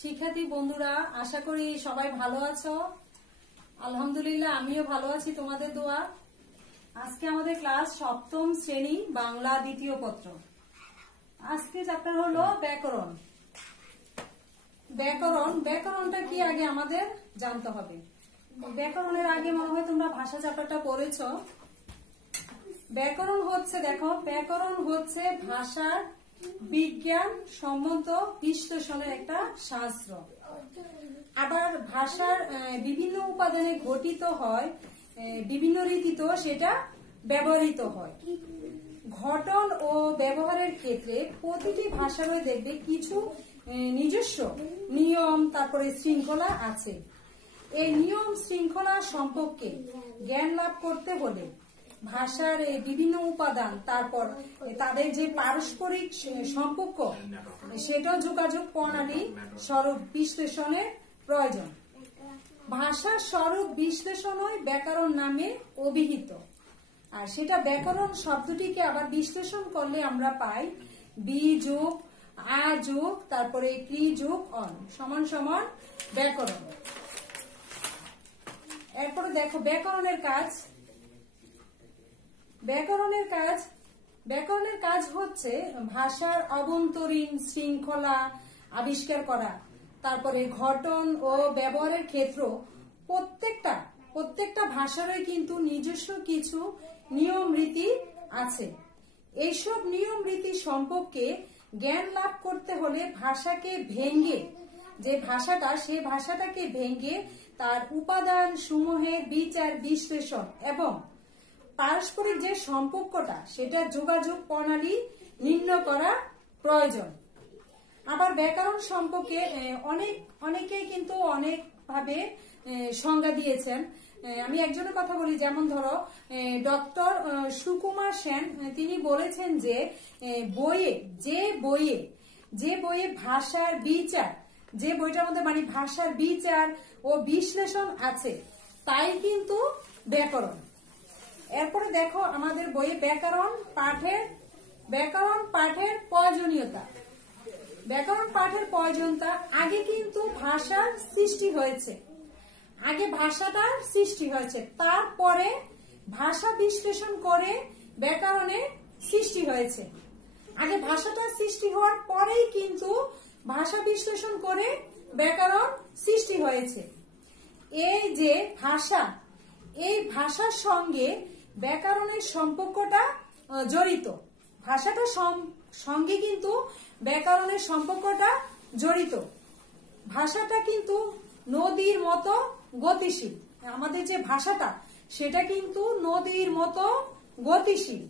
শিক্ষার্থী বন্ধুরা, আশা করি সবাই ভালো আছো। আলহামদুলিল্লাহ, আমিও ভালো আছি তোমাদের দোয়া। আজকে আমাদের ক্লাস সপ্তম শ্রেণী, বাংলা দ্বিতীয় পত্র। আজকে চ্যাপ্টার হলো ব্যাকরণ। ব্যাকরণটা কি আগে আমাদের জানতে হবে। ব্যাকরণের আগে মনে হয় তোমরা ভাষা চ্যাপ্টারটা পড়েছ। ব্যাকরণ হচ্ছে ভাষার বিজ্ঞান সম্মত বিশ্লেষণের একটা শাস্ত্র। আবার ভাষার বিভিন্ন উপাদানে গঠিত হয়, বিভিন্ন রীতিতে সেটা ব্যবহৃত হয়। ঘটন ও ব্যবহারের ক্ষেত্রে প্রতিটি ভাষারই দেখবে কিছু নিজস্ব নিয়ম, তারপরে শৃঙ্খলা আছে। এই নিয়ম শৃঙ্খলা সম্পর্কে জ্ঞান লাভ করতে হলে ভাষার বিভিন্ন উপাদান, তারপর তাদের যে পারস্পরিক সম্পর্ক, সেটাও যোগাযোগ প্রণালী স্বরূপ বিশ্লেষণের প্রয়োজন। ভাষার স্বরূপ বিশ্লেষণই ব্যাকরণ নামে অভিহিত। আর সেটা ব্যাকরণ শব্দটিকে আবার বিশ্লেষণ করলে আমরা পাই বি যোগ আ যোগ তারপরে ক্রি যোগ অন সমান সমান ব্যাকরণ। এরপরে দেখো ব্যাকরণের কাজ হচ্ছে ভাষার অভ্যন্তরীণ শৃঙ্খলা আবিষ্কার করা। তারপরে ঘটন ও ব্যবহারের ক্ষেত্র প্রত্যেকটা ভাষারই কিন্তু নিজস্ব কিছু নিয়ম রীতি আছে। এইসব নিয়ম রীতি সম্পর্কে জ্ঞান লাভ করতে হলে ভাষাকে ভেঙে, যে ভাষাটা সেই ভাষাটাকে ভেঙে তার উপাদান সমূহের বিচার বিশ্লেষণ এবং পারস্পরিক যে সম্পর্কটা, সেটা যোগাযোগ প্রণালী নির্ণয় করা প্রয়োজন। আবার ব্যাকরণ সম্পর্কে অনেকেই কিন্তু অনেক ভাবে সংজ্ঞা দিয়েছেন। আমি একজনের কথা বলি, যেমন ধরো ডক্টর সুকুমার সেন, তিনি বলেছেন যে বইয়ে ভাষার বিচার, যে বইটার মধ্যে মানে ভাষার বিচার ও বিশ্লেষণ আছে, তাই কিন্তু ব্যাকরণ। এরপরে দেখো আমাদের বইয়ে ব্যাকরণ পাঠের প্রয়োজনীয়তা। ব্যাকরণ পাঠের প্রয়োজনীয়তা, আগে কিন্তু ভাষার সৃষ্টি হয়েছে, তারপরে ভাষা বিশ্লেষণ করে ব্যাকরণের সৃষ্টি হয়েছে। আগে ভাষাটা সৃষ্টি হওয়ার পরেই কিন্তু ভাষা বিশ্লেষণ করে ব্যাকরণ সৃষ্টি হয়েছে। এই যে ভাষা, এই ভাষার সঙ্গে ব্যাকরণের সম্পর্কটা জড়িত। ভাষাটার সঙ্গে কিন্তু ব্যাকরণের সম্পর্কটা জড়িত। ভাষাটা কিন্তু নদীর মতো গতিশীল। আমাদের যে ভাষাটা, সেটা কিন্তু নদীর মতো গতিশীল।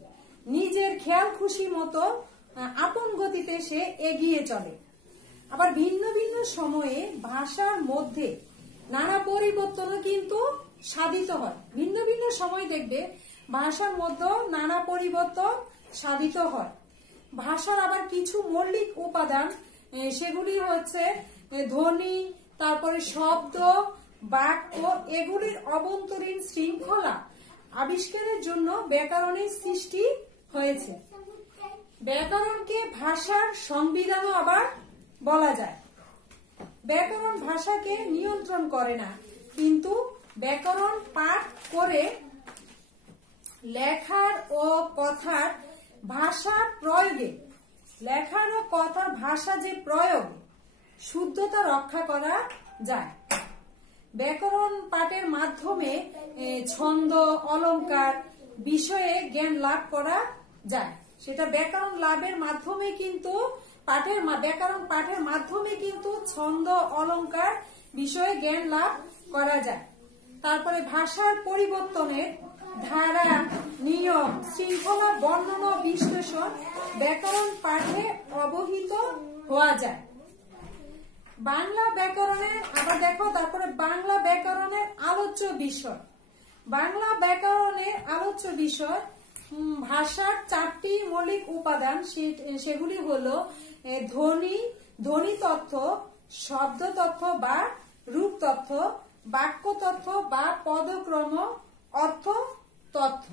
নিজের খেয়াল খুশি মতো আপন গতিতে সে এগিয়ে চলে। আবার ভিন্ন ভিন্ন সময়ে ভাষার মধ্যে নানা পরিবর্তনও কিন্তু সাধিত হয়। ভিন্ন ভিন্ন সময় দেখবে ভাষার মধ্যে নানা পরিবর্তন সাধিত হয়। ভাষার আবার কিছু মৌলিক উপাদান, সেগুলি হচ্ছে ধ্বনি, তারপরে শব্দ, বাক্য, এগুলির অভ্যন্তরীণ শৃঙ্খলা আবিষ্কারের জন্য ব্যাকরণের সৃষ্টি হয়েছে। ব্যাকরণকে ভাষার সংবিধানও আবার বলা যায়। ব্যাকরণ ভাষাকে নিয়ন্ত্রণ করে না, কিন্তু ব্যাকরণ পাঠ করে লেখার ও কথার ভাষা যে প্রয়োগ, শুদ্ধতা রক্ষা করা যায়। ব্যাকরণ পাঠের মাধ্যমে ছন্দ, অলংকার বিষয়ে জ্ঞান লাভ করা যায়। সেটা ব্যাকরণ লাভের মাধ্যমে কিন্তু ব্যাকরণ পাঠের মাধ্যমে কিন্তু ছন্দ, অলংকার বিষয়ে জ্ঞান লাভ করা যায়। তারপরে ভাষার পরিবর্তনের ধারা, নিয়ম, শৃঙ্খলা, বর্ণনা, বিশ্লেষণ ব্যাকরণ পাঠে অবহিত হওয়া যায়। বাংলা ব্যাকরণের আবার দেখো, তারপরে বাংলা ব্যাকরণের আলোচ্য বিষয়, ভাষার 4টি মৌলিক উপাদান, সেগুলি হলো ধ্বনি তথ্য, শব্দ তথ্য বা রূপ তথ্য, বাক্য তথ্য বা পদক্রম, অর্থ তথ্য।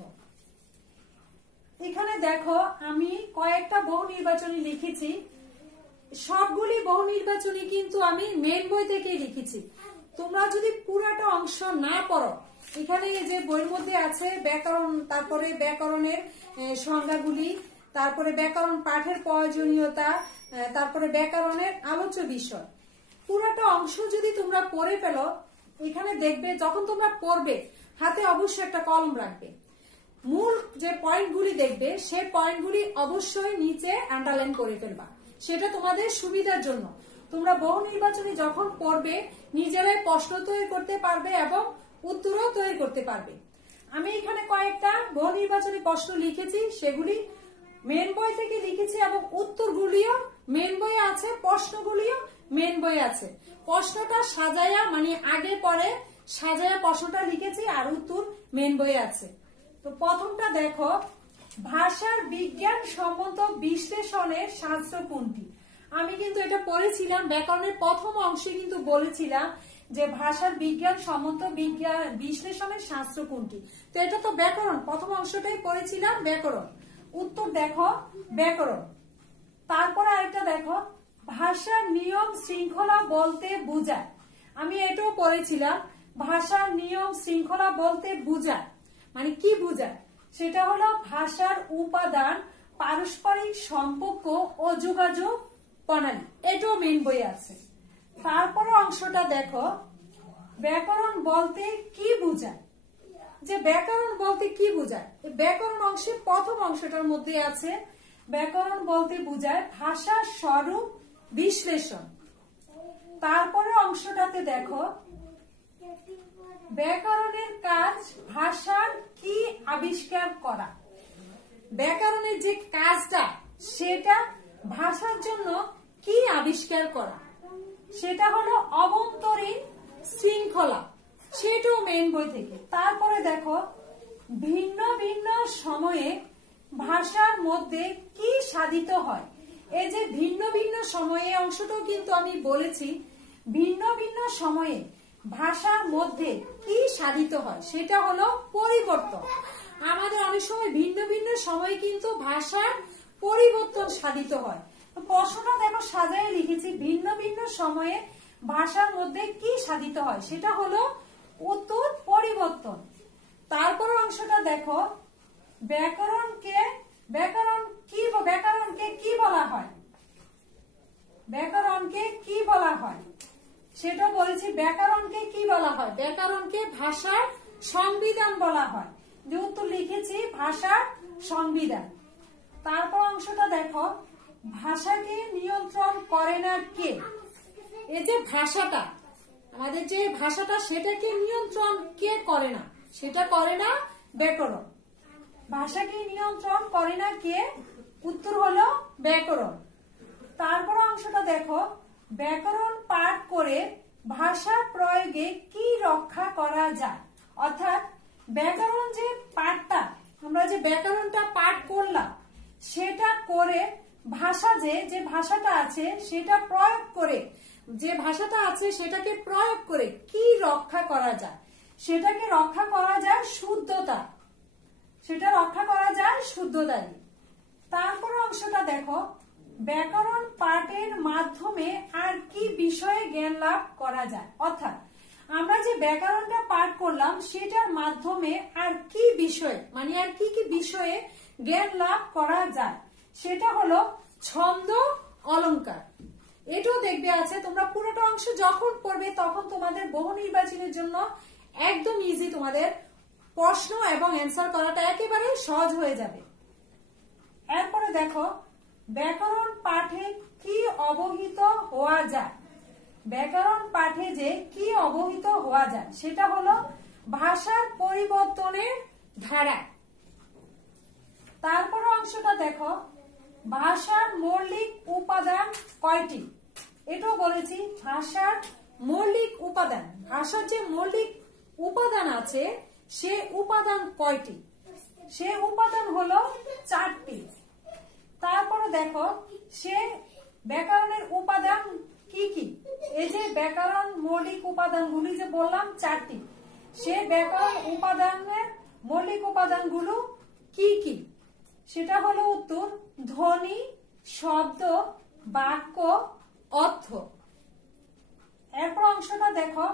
এখানে দেখো আমি কয়েকটা বহু নির্বাচনী লিখেছি, সবগুলি বহু নির্বাচনী কিন্তু আমি মেন বই থেকে লিখেছি। তোমরা যদি পুরাটা অংশ না পড়ো, এখানে যে বইয়ের মধ্যে আছে ব্যাকরণ, তারপরে ব্যাকরণের সংজ্ঞাগুলি, তারপরে ব্যাকরণ পাঠের প্রয়োজনীয়তা, তারপরে ব্যাকরণের আলোচ্য বিষয়, পুরাটা অংশ যদি তোমরা পড়ে ফেলো, এখানে দেখবে যখন তোমরা পড়বে হাতে অবশ্যই একটা কলম রাখবে, মূল যে পয়েন্টগুলি দেখবে সেই পয়েন্টগুলি অবশ্যই নিচে আন্ডারলাইন করে ফেলবা। সেটা তোমাদের সুবিধার জন্য। তোমরা বহু নির্বাচনী যখন পড়বে নিজেরাই প্রশ্ন তৈরি করতে পারবে এবং উত্তরও তৈরি করতে পারবে। আমি এখানে কয়েকটা বহু নির্বাচনী প্রশ্ন লিখেছি, সেগুলি মেন বই থেকে লিখেছি এবং উত্তরগুলিও মেন বইয়ে আছে, প্রশ্নগুলিও মেন বই আছে। প্রশ্নটা সাজায়া মানে আগে পরে সাজায়া প্রশ্নটা লিখেছি আর উত্তর মেন বইয়ে আছে। তো প্রথমটা দেখো, ভাষার বিজ্ঞান সম্মত বিশ্লেষণের শাস্ত্র কোনটি? আমি কিন্তু এটা পড়েছিলাম ব্যাকরণের প্রথম অংশে, কিন্তু বলেছিলাম যে ভাষার বিজ্ঞান সম্মত বিশ্লেষণের শাস্ত্র কোনটি। তো এটা তো ব্যাকরণ, প্রথম অংশটাই পড়েছিলাম ব্যাকরণ। উত্তর দেখো ব্যাকরণ। তারপর আরেকটা দেখো, ভাষার নিয়ম শৃঙ্খলা বলতে বোঝায়। আমি এটাও পড়েছিলাম, ভাষার নিয়ম শৃঙ্খলা বলতে বোঝায় মানে কি বোঝায়? সেটা হলো ভাষার উপাদান, পারস্পরিক সম্পর্ক ও যোগাযোগ প্রণালী। এটাও মেন বই আছে। তারপরে অংশটা দেখো, ব্যাকরণ বলতে কি বোঝায়? যে ব্যাকরণ বলতে কি বোঝায়, ব্যাকরণ অংশের প্রথম অংশটার মধ্যে আছে, ব্যাকরণ বলতে বোঝায় ভাষার স্বরূপ বিশ্লেষণ। তারপরে অংশটাতে দেখো, ব্যাকরণের কাজ ভাষার কি আবিষ্কার করা। ব্যাকরণের যে কাজটা সেটা ভাষার জন্য কি আবিষ্কার করা, সেটা হলো অভ্যন্তরীণ শৃঙ্খলা, সেটাও মেন বই থেকে। তারপরে দেখো, ভিন্ন ভিন্ন সময়ে ভাষার মধ্যে কি সাধিত হয়। এই যে ভিন্ন ভিন্ন সময়ে অংশটাও কিন্তু আমি বলেছি, ভিন্ন ভিন্ন সময়ে ভাষার মধ্যে কি সাধিত হয়, সেটা হলো পরিবর্তন। আমাদের অনেক সময় ভিন্ন ভিন্ন সময়ে কিন্তু ভাষার পরিবর্তন সাধিত হয়। প্রশ্নটা দেখো সাজায় লিখেছি, ভিন্ন ভিন্ন সময়ে ভাষার মধ্যে কি সাধিত হয়, সেটা হলো উত্তর পরিবর্তন। তারপর অংশটা দেখো, ব্যাকরণকে কি বলা হয়, ব্যাকরণকে কি বলা হয় সেটা বলেছি। ব্যাকরণকে কি বলা হয়? ব্যাকরণকে ভাষার সংবিধান বলা হয়। যে উত্তর লিখেছি ভাষার সংবিধান। তারপর অংশটা দেখো, ভাষাকে নিয়ন্ত্রণ করে না কে? এই যে ভাষাটা, আমাদের যে ভাষাটা সেটাকে নিয়ন্ত্রণ কে করে না? সেটা করে না ব্যাকরণ। ভাষাকে নিয়ন্ত্রণ করে না কে? উত্তর হলো ব্যাকরণ। তারপর অংশটা দেখো, ব্যাকরণ পাঠ করে ভাষা প্রয়োগে কি রক্ষা করা যায়। অর্থাৎ ব্যাকরণ যে পাঠটা, আমরা যে ব্যাকরণটা পাঠ করলাম সেটা করে ভাষা যে ভাষাটা আছে সেটা প্রয়োগ করে, যে ভাষাটা আছে সেটাকে প্রয়োগ করে কি রক্ষা করা যায়? সেটাকে রক্ষা করা যায় শুদ্ধতা, সেটা রক্ষা করা যায় শুদ্ধতা দিয়ে। তারপর অংশটা দেখো, ব্যাকরণ পাঠের মাধ্যমে আর কি বিষয়ে জ্ঞান লাভ করা যায়। অর্থাৎ আমরা যে ব্যাকরণটা পাঠ করলাম সেটার মাধ্যমে আর কি বিষয় মানে আর কি কি বিষয়ে জ্ঞান লাভ করা যায়, সেটা হলো ছন্দ অলংকার। এটাও দেখবে আছে। তোমরা পুরোটা অংশ যখন পড়বে তখন তোমাদের বহু নির্বাচনের জন্য একদম ইজি, তোমাদের প্রশ্ন এবং অ্যান্সার করাটা একেবারে সহজ হয়ে যাবে। এরপরে দেখো, ব্যাকরণ পাঠে কি অবহিত হওয়া যায়। ব্যাকরণ পাঠে যে কি অবহিত হওয়া যায় সেটা হলো ভাষার পরিবর্তনের ধারা। তারপর অংশটা দেখো, ভাষার মৌলিক উপাদান কয়টি। এটাও বলেছি ভাষার মৌলিক উপাদান, ভাষার যে মৌলিক উপাদান আছে সে উপাদান কয়টি। সে উপাদান হলো 4টি। তারপরে দেখো, সে ব্যাকরণের উপাদান কি কি। এই যে ব্যাকরণ মৌলিক উপাদানগুলি যে বললাম 4টি, সে ব্যাকরণ উপাদানের মৌলিক উপাদানগুলো কি কি, সেটা হলো উত্তর ধ্বনি, শব্দ, বাক্য অর্থ। এরপর অংশটা দেখো,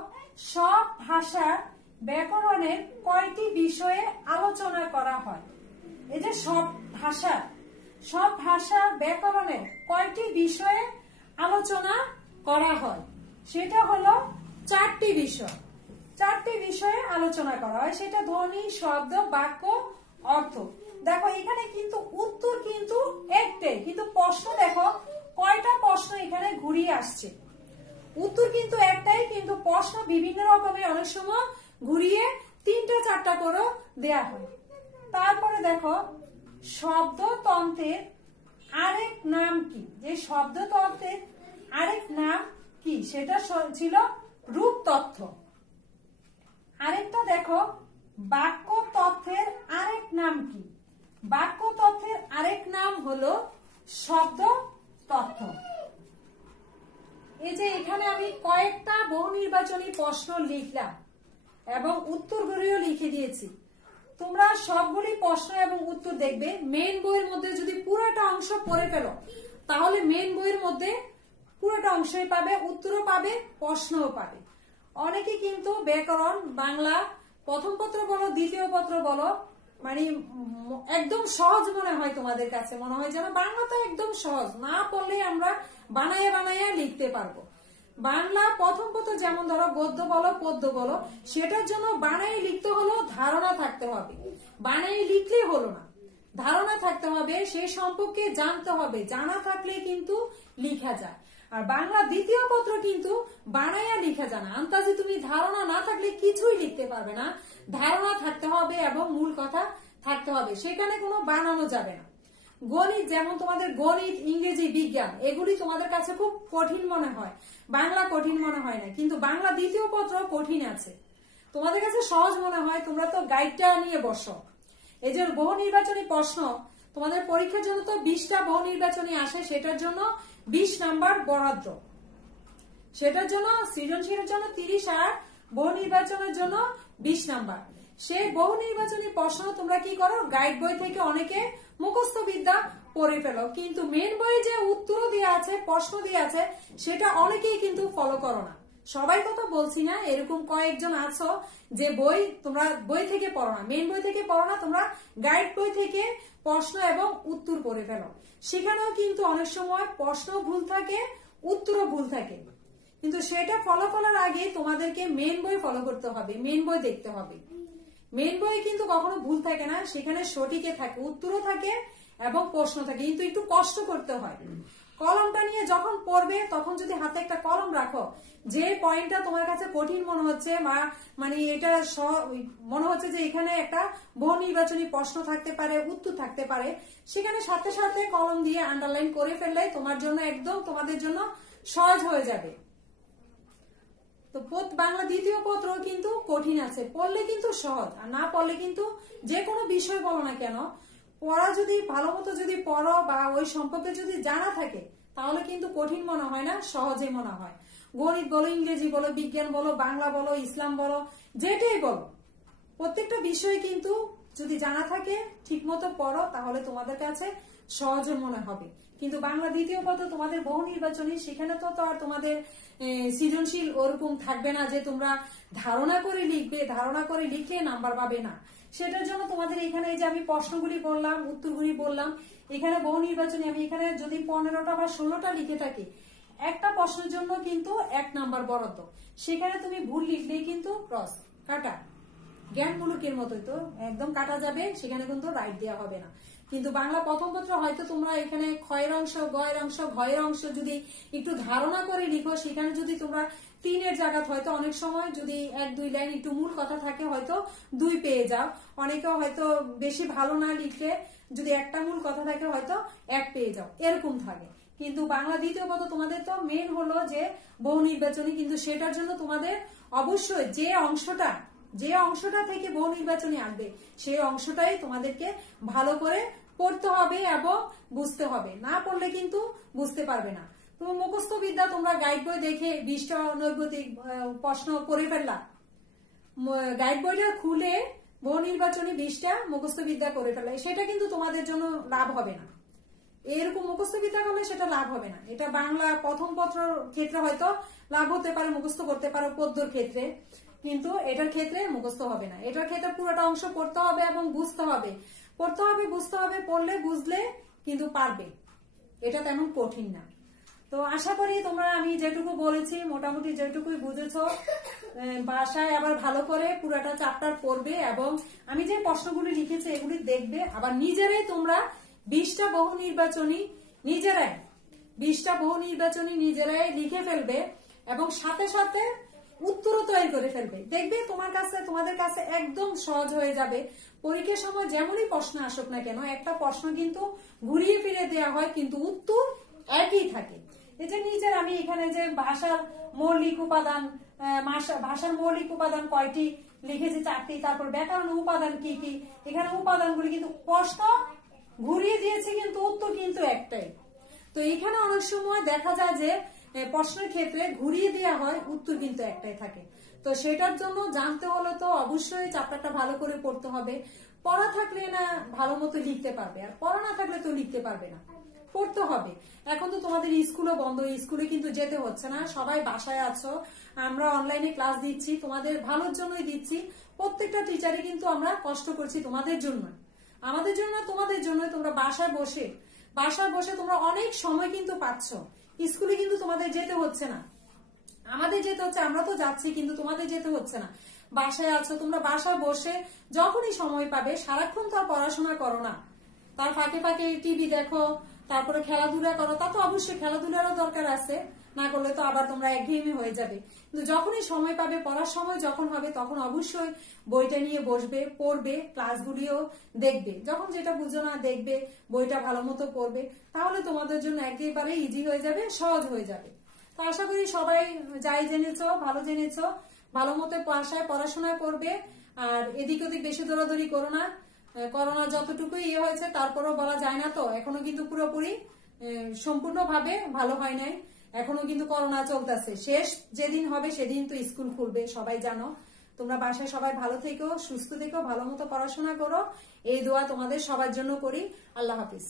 সব ভাষার ব্যাকরণের কয়টি বিষয়ে আলোচনা করা হয়। এই যে সব ভাষার ব্যাকরণের কয়টি বিষয়ে আলোচনা করা হয়, সেটা হলো 4টি বিষয়। 4টি বিষয়ে আলোচনা করা হয়, সেটা ধ্বনি, শব্দ, বাক্য, অর্থ। দেখো এখানে কিন্তু উত্তর কিন্তু একটাই, কিন্তু প্রশ্ন দেখো কয়টা প্রশ্ন এখানে ঘুরিয়ে আসছে। উত্তর কিন্তু একটাই, কিন্তু প্রশ্ন বিভিন্ন রকমের, অনেক সময় ঘুরিয়ে 3টা 4টা করে দেয়া হয়। তারপরে দেখো শব্দতন্ত্রের আরেক নাম কি, যে শব্দতন্ত্রের আরেক নাম কি, সেটা ছিল রূপ তথ্য। আরেকটা দেখো বাক্য তথ্যের আরেক নাম কি, বাক্য তথ্যের আরেক নাম হলো শব্দ তথ্য। এই যে এখানে আমি কয়েকটা বহু নির্বাচনী প্রশ্ন লিখলাম এবং উত্তরগুলিও লিখে দিয়েছি। তোমরা সবগুলি প্রশ্ন এবং উত্তর দেখবে। মেইন বইয়ের মধ্যে যদি পুরোটা অংশ পড়ে ফেলো, তাহলে মেইন বইয়ের মধ্যে পুরোটা অংশই পাবে, উত্তরও পাবে, প্রশ্নও পাবে। অনেকে কিন্তু ব্যাকরণ বাংলা প্রথম পত্র বলো, দ্বিতীয় পত্র বলো, মানে একদম সহজ মনে হয় তোমাদের কাছে, মনে হয় যেন বাংলা তো একদম সহজ, না পড়লে আমরা বানাইয়া বানাইয়া লিখতে পারবো। বাংলা প্রথম পত্র যেমন ধরো গদ্য বলো, পদ্য বলো, সেটার জন্য বানাই লিখতে হলো ধারণা থাকতে হবে। বানাই লিখলেই হলো না, ধারণা থাকতে হবে, সেই সম্পর্কে জানতে হবে, জানা থাকলে কিন্তু লিখা যায়। আর বাংলা দ্বিতীয় পত্র কিন্তু বানাইয়া লিখা যায় না, আন্তাজে তুমি ধারণা না থাকলে কিছুই লিখতে পারবে না। ধারণা থাকতে হবে এবং মূল কথা থাকতে হবে, সেখানে কোনো বানানো যাবে না। গণিত যেমন তোমাদের গণিত, ইংরেজি, বিজ্ঞান এগুলি তোমাদের কাছে খুব কঠিন মনে হয়, বাংলা কঠিন মনে হয় না, কিন্তু বাংলা দ্বিতীয় পত্র কঠিন আছে, তোমাদের কাছে সহজ মনে হয়। তোমরা তো গাইডটা নিয়ে বসো। এই যে বহু নির্বাচনী প্রশ্ন তোমাদের পরীক্ষার জন্য তো 20টা বহু নির্বাচনী আসে, সেটার জন্য 20 নাম্বার বরাদ্দ, সেটার জন্য সৃজনশীলের জন্য 30 আর বহু নির্বাচনের জন্য 20 নাম্বার। সেই বহু নির্বাচনী প্রশ্ন তোমরা কি করো, গাইড বই থেকে অনেকে মুখস্থ বিদ্যা পড়ে ফেলো, কিন্তু মেন বইয়ে যে উত্তর দিয়ে আছে, প্রশ্ন দিয়ে আছে, সেটা অনেকেই কিন্তু ফলো করো না। সবাই কথা বলছি না, এরকম কয়েকজন আছো যে তোমরা বই থেকে পড়ো না, মেন বই থেকে পড়ো না, তোমরা গাইড বই থেকে প্রশ্ন এবং উত্তর পড়ে ফেলো। সেখানেও কিন্তু অনেক সময় প্রশ্ন ভুল থাকে, উত্তরও ভুল থাকে, কিন্তু সেটা ফলো করার আগে তোমাদেরকে মেন বই ফলো করতে হবে, মেন বই দেখতে হবে। মেন বই কিন্তু কখনো ভুল থাকে না, সেখানে সঠিকে থাকে, উত্তরও থাকে এবং প্রশ্ন থাকে, কিন্তু একটু কষ্ট করতে হয়। কলমটা নিয়ে যখন পড়বে তখন যদি হাতে একটা কলম রাখো, যে পয়েন্টটা তোমার কাছে কঠিন মনে হচ্ছে বা মানে এটা মনে হচ্ছে যে এখানে একটা বহু নির্বাচনী প্রশ্ন থাকতে পারে, উত্তর থাকতে পারে, সেখানে সাথে সাথে কলম দিয়ে আন্ডারলাইন করে ফেললে তোমার জন্য একদম তোমাদের জন্য সহজ হয়ে যাবে। তো বাংলা দ্বিতীয় পত্র কিন্তু কঠিন আছে, পড়লে কিন্তু সহজ, আর না পড়লে কিন্তু যে কোনো বিষয় বলো না কেন, পড়া যদি ভালো মতো যদি পড়ো বা ওই সম্পর্কে যদি জানা থাকে, তাহলে কিন্তু কঠিন মনে হয় না, সহজে মনে হয়। গণিত বলো, ইংরেজি বলো, বিজ্ঞান বলো, বাংলা বলো, ইসলাম বলো, যেটাই বলো, প্রত্যেকটা বিষয় কিন্তু যদি জানা থাকে, ঠিক মতো পড়ো, তাহলে তোমাদের কাছে সহজ মনে হবে। কিন্তু বাংলা দ্বিতীয় পত্র তোমাদের বহু নির্বাচনী, সেখানে তো আর তোমাদের সৃজনশীল ওরকম থাকবে না যে তোমরা ধারণা করে লিখবে, ধারণা করে লিখলে নাম্বার পাবে না। সেটার জন্য তোমাদের এখানে এই যে আমি প্রশ্নগুলি বললাম, উত্তরগুলি বললাম, এখানে বহু নির্বাচনী আমি এখানে যদি 15টা বা 16টা লিখে থাকি, একটা প্রশ্নের জন্য কিন্তু 1 নাম্বার বরাদ্দ। সেখানে তুমি ভুল লিখলেই কিন্তু ক্রস কাটা, জ্ঞানমূলকের মতোই তো একদম কাটা যাবে, সেখানে কিন্তু রাইট দেওয়া হবে না। কিন্তু বাংলা প্রথম পত্র হয়তো তোমরা এখানে ক্ষয়ের অংশ, গয়ের অংশ, ঘয়ের অংশ যদি একটু ধারণা করে লিখো, সেখানে যদি তোমরা 3-এর জায়গা হয়তো অনেক সময় যদি 1-2 লাইন একটু মূল কথা থাকে, হয়তো 2 পেয়ে যাও। অনেকেও হয়তো বেশি ভালো না লিখলে যদি একটা মূল কথা থাকে, হয়তো 1 পেয়ে যাও, এরকম থাকে। কিন্তু বাংলা দ্বিতীয় পত্র তোমাদের তো মেন হলো যে বহু নির্বাচনী, কিন্তু সেটার জন্য তোমাদের অবশ্যই যে অংশটা থেকে বহু নির্বাচনী আসবে, সেই অংশটাই তোমাদেরকে ভালো করে পড়তে হবে এবং বুঝতে হবে, না পড়লে কিন্তু বুঝতে পারবে না। তুমি মুখস্থ বিদ্যা তোমরা গাইড বই দেখে 20টা নৈর্ব্যতিক প্রশ্ন পড়ে ফেললা, গাইড বইটা খুলে বহু নির্বাচনী 20টা মুখস্থ বিদ্যা করে ফেললা, সেটা কিন্তু তোমাদের জন্য লাভ হবে না। এরকম মুখস্থ বিদ্যা করলে সেটা লাভ হবে না। এটা বাংলা প্রথম পত্রের ক্ষেত্রে হয়তো লাভ হতে পারে, মুখস্থ করতে পারো পদ্যর ক্ষেত্রে, কিন্তু এটার ক্ষেত্রে মুখস্থ হবে না। এটার ক্ষেত্রে পুরোটা অংশ পড়তে হবে এবং বুঝতে হবে, পড়তে হবে, বুঝতে হবে, পড়লে বুঝলে কিন্তু পারবে, এটা তেমন কঠিন না। তো আশা করি তোমরা আমি যেটুকু বলেছি মোটামুটি যেটুকুই বুঝেছো, বাসায় আবার ভালো করে পুরাটা চ্যাপ্টার পড়বে এবং আমি যে প্রশ্নগুলি লিখেছি এগুলি দেখবে, আবার নিজেরাই তোমরা 20টা বহু নির্বাচনী নিজেরাই লিখে ফেলবে এবং সাথে সাথে উত্তরও তৈরি করে ফেলবে। দেখবে তোমাদের কাছে একদম সহজ হয়ে যাবে। পরীক্ষার সময় যেমনই প্রশ্ন আসুক না কেন, একটা প্রশ্ন কিন্তু ঘুরিয়ে ফিরে দেওয়া হয় কিন্তু উত্তর একই থাকে। এই যে নিজের আমি এখানে যে ভাষার মৌলিক উপাদান কয়টি লিখেছি, 4টি। তারপর ব্যাকরণ উপাদান কি কি, এখানে উপাদানগুলি কিন্তু প্রশ্ন ঘুরিয়ে দিয়েছি কিন্তু উত্তর কিন্তু একটাই। তো এখানে অনেক সময় দেখা যায় যে প্রশ্নের ক্ষেত্রে ঘুরিয়ে দেওয়া হয়, উত্তর কিন্তু একটাই থাকে। তো সেটার জন্য জানতে হলে তো অবশ্যই চ্যাপ্টারটা ভালো করে পড়তে হবে। পড়া থাকলে না ভালো মতো লিখতে পারবে, আর পড়া না থাকলে তো লিখতে পারবে না, পড়তে হবে। এখন তো তোমাদের স্কুলও বন্ধ, স্কুলে কিন্তু যেতে হচ্ছে না, সবাই বাসায় আছো, আমরা অনলাইনে ক্লাস দিচ্ছি, তোমাদের ভালোর জন্যই দিচ্ছি। প্রত্যেকটা টিচারই কিন্তু আমরা কষ্ট করছি তোমাদের জন্য, আমাদের জন্য, তোমাদের জন্য। তোমরা বাসায় বসে তোমরা অনেক সময় কিন্তু পাচ্ছ। স্কুলে কিন্তু তোমাদের যেতে হচ্ছে না, আমাদের যেতে হচ্ছে, আমরা তো যাচ্ছি কিন্তু তোমাদের যেতে হচ্ছে না। বাসায় আছো তোমরা, বাসায় বসে যখনই সময় পাবে, সারাক্ষণ তো আর পড়াশোনা করো না, তার ফাঁকে ফাঁকে টিভি দেখো, তারপরে খেলাধুলা করো। তা তো অবশ্যই খেলাধুলারও দরকার আছে, না করলে তো আবার তোমরা একঘেয়েমি হয়ে যাবে। কিন্তু যখনই সময় পাবে, পড়ার সময় যখন হবে তখন অবশ্যই বইটা নিয়ে বসবে, পড়বে, ক্লাসগুলিও দেখবে। যখন যেটা বুঝো না দেখবে, বইটা ভালো মতো পড়বে, তাহলে তোমাদের জন্য একেবারে ইজি হয়ে যাবে, সহজ হয়ে যাবে। তো আশা করি সবাই যাই জেনেছো ভালো মতো বাসায় পড়াশোনা করবে। আর এদিক ওদিক বেশি দৌড়াদৌড়ি করো না। করোনা যতটুকুই হয়েছে তারপরও বলা যায় না, তো এখনো কিন্তু পুরোপুরি সম্পূর্ণভাবে ভালো হয় নাই, এখনো কিন্তু করোনা চলতেছে। শেষ যেদিন হবে সেদিন তো স্কুল খুলবে, সবাই জানো। তোমরা বাসায় সবাই ভালো থেকো, সুস্থ থেকো, ভালো মতো পড়াশোনা করো, এই দোয়া তোমাদের সবার জন্য করি। আল্লাহ হাফিজ।